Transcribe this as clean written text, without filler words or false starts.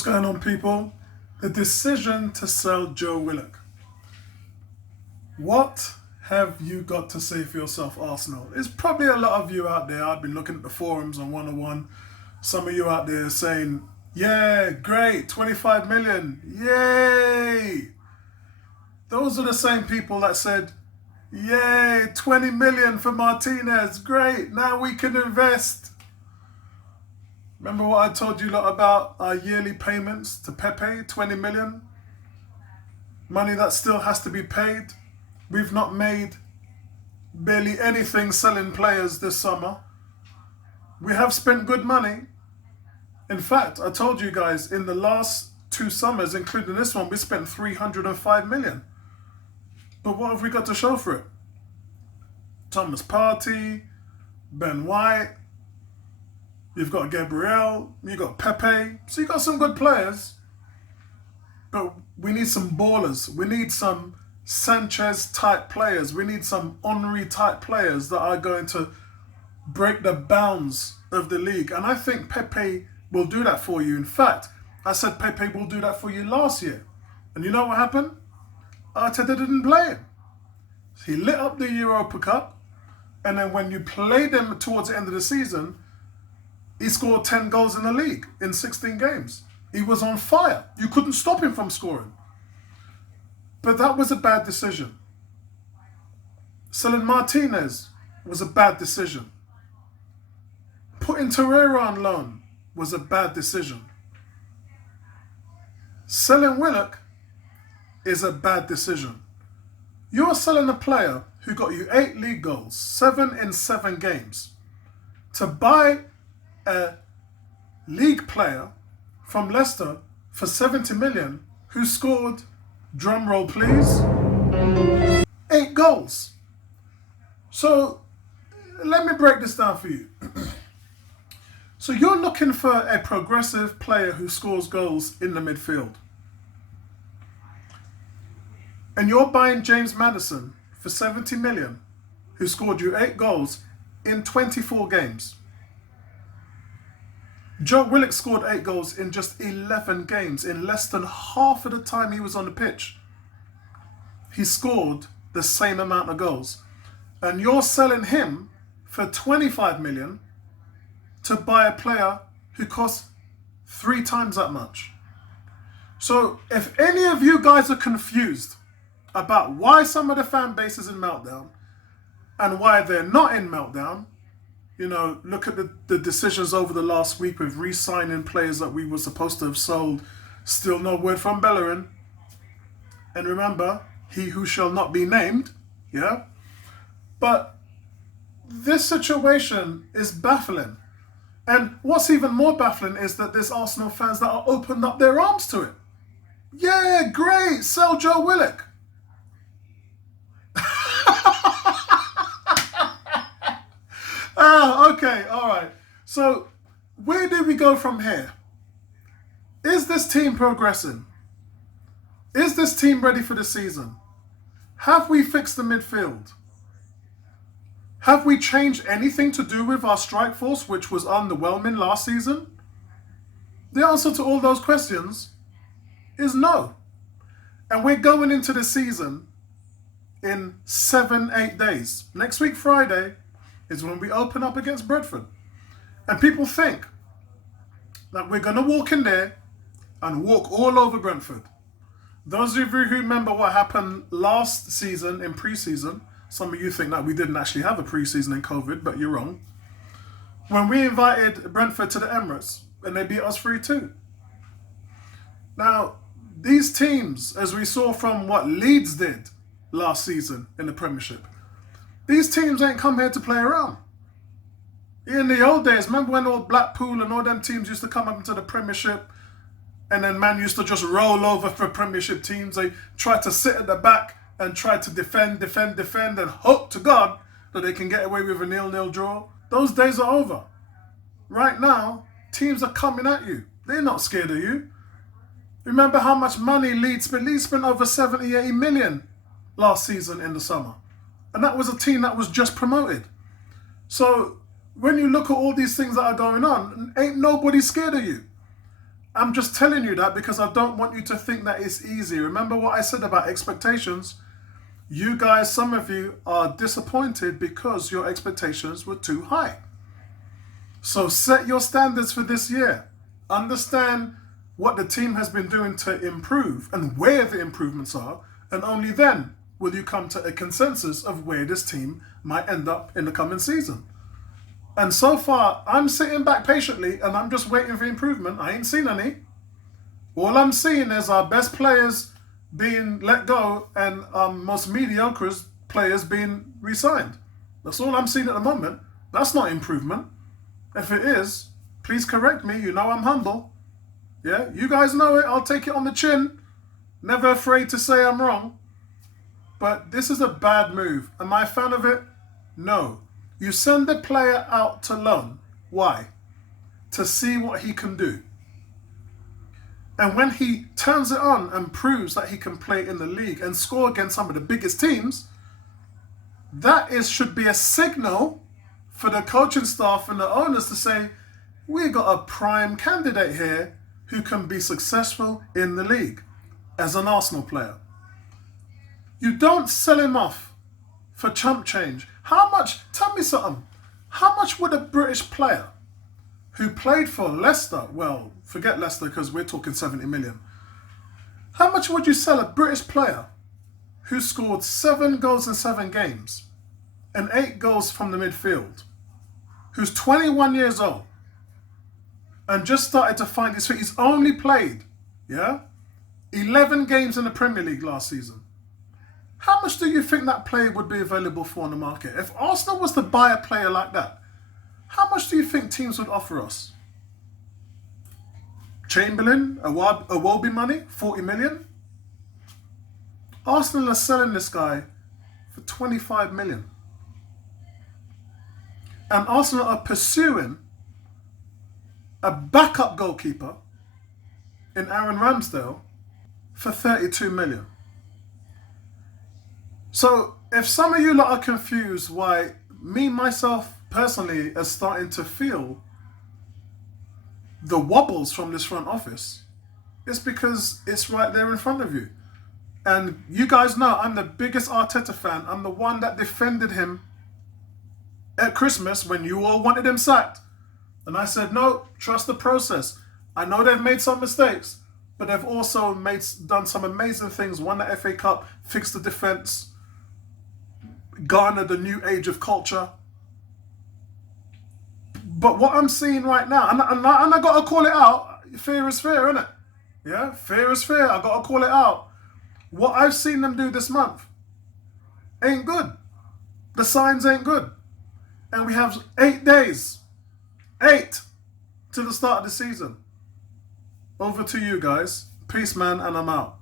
What's going on, people? The decision to sell Joe Willock. What have you got to say for yourself, Arsenal? There's probably a lot of you out there. I've been looking at the forums on 101. Some of you out there saying, yeah, great, 25 million, yay. Those are the same people that said, yay, 20 million for Martinez, great, now we can invest. Remember what I told you lot about our yearly payments to Pepe, 20 million? Money that still has to be paid. We've not made barely anything selling players this summer. We have spent good money. In fact, I told you guys, in the last 2 summers, including this one, we spent 305 million. But what have we got to show for it? Thomas Partey, Ben White, you've got Gabriel, you've got Pepe, so you've got some good players. But we need some ballers. We need some Sanchez-type players. We need some Henry-type players that are going to break the bounds of the league. And I think Pepe will do that for you. In fact, I said Pepe will do that for you last year. And you know what happened? Arteta didn't play him. He lit up the Europa Cup. And then when you played him towards the end of the season, he scored 10 goals in the league in 16 games. He was on fire. You couldn't stop him from scoring. But that was a bad decision. Selling Martinez was a bad decision. Putting Torreira on loan was a bad decision. Selling Willock is a bad decision. You're selling a player who got you 8 league goals, 7 in 7 games, to buy a league player from Leicester for 70 million who scored, drum roll please, 8 goals. So let me break this down for you. So you're looking for a progressive player who scores goals in the midfield. And you're buying James Maddison for 70 million who scored you 8 goals in 24 games. Joe Willock scored 8 goals in just 11 games, in less than half of the time he was on the pitch. He scored the same amount of goals. And you're selling him for 25 million to buy a player who costs 3 times that much. So if any of you guys are confused about why some of the fan base is in meltdown and why they're not in meltdown, you know, look at the decisions over the last week with re-signing players that we were supposed to have sold. Still no word from Bellerin. And remember, he who shall not be named. Yeah? But this situation is baffling. And what's even more baffling is that there's Arsenal fans that are opened up their arms to it. Yeah, great, sell Joe Willock. Okay, all right. So where do we go from here? Is this team progressing? Is this team ready for the season? Have we fixed the midfield? Have we changed anything to do with our strike force, which was underwhelming last season? The answer to all those questions is no. And we're going into the season in 7-8 days. Next week, Friday, is when we open up against Brentford. And people think that we're going to walk in there and walk all over Brentford. Those of you who remember what happened last season in pre-season, some of you think that we didn't actually have a pre-season in COVID, but you're wrong. When we invited Brentford to the Emirates and they beat us 3-2. Now, these teams, as we saw from what Leeds did last season in the Premiership, these teams ain't come here to play around. In the old days, remember when all Blackpool and all them teams used to come up into the Premiership and then man used to just roll over for Premiership teams? They tried to sit at the back and try to defend and hope to God that they can get away with a 0-0 draw. Those days are over. Right now, teams are coming at you. They're not scared of you. Remember how much money Leeds spent? Leeds spent over 70, 80 million last season in the summer. And that was a team that was just promoted. So when you look at all these things that are going on, ain't nobody scared of you. I'm just telling you that because I don't want you to think that it's easy. Remember what I said about expectations? You guys, some of you are disappointed because your expectations were too high. So set your standards for this year. Understand what the team has been doing to improve and where the improvements are, and only then will you come to a consensus of where this team might end up in the coming season. And so far, I'm sitting back patiently and I'm just waiting for improvement. I ain't seen any. All I'm seeing is our best players being let go and most mediocre players being re-signed. That's all I'm seeing at the moment. That's not improvement. If it is, please correct me. You know I'm humble. Yeah, you guys know it. I'll take it on the chin. Never afraid to say I'm wrong. But this is a bad move. Am I a fan of it? No. You send the player out to loan. Why? To see what he can do. And when he turns it on and proves that he can play in the league and score against some of the biggest teams, should be a signal for the coaching staff and the owners to say, we got a prime candidate here who can be successful in the league as an Arsenal player. You don't sell him off for chump change. How much, tell me something, how much would a British player who played for Leicester, well, forget Leicester because we're talking 70 million. How much would you sell a British player who scored 7 goals in 7 games and 8 goals from the midfield, who's 21 years old and just started to find his feet? He's only played, 11 games in the Premier League last season. How much do you think that player would be available for on the market? If Arsenal was to buy a player like that, how much do you think teams would offer us? Chamberlain, Iwobi money, 40 million? Arsenal are selling this guy for 25 million. And Arsenal are pursuing a backup goalkeeper in Aaron Ramsdale for 32 million. So if some of you lot are confused why myself personally are starting to feel the wobbles from this front office, it's because it's right there in front of you. And you guys know I'm the biggest Arteta fan. I'm the one that defended him at Christmas when you all wanted him sacked. And I said, no, trust the process. I know they've made some mistakes, but they've also done some amazing things. Won the FA Cup, fixed the defence, garnered a new age of culture. But what I'm seeing right now, and I got to call it out, fear is fear, innit? Yeah, fear is fear. I got to call it out. What I've seen them do this month ain't good. The signs ain't good. And we have 8 days, 8, to the start of the season. Over to you guys. Peace, man, and I'm out.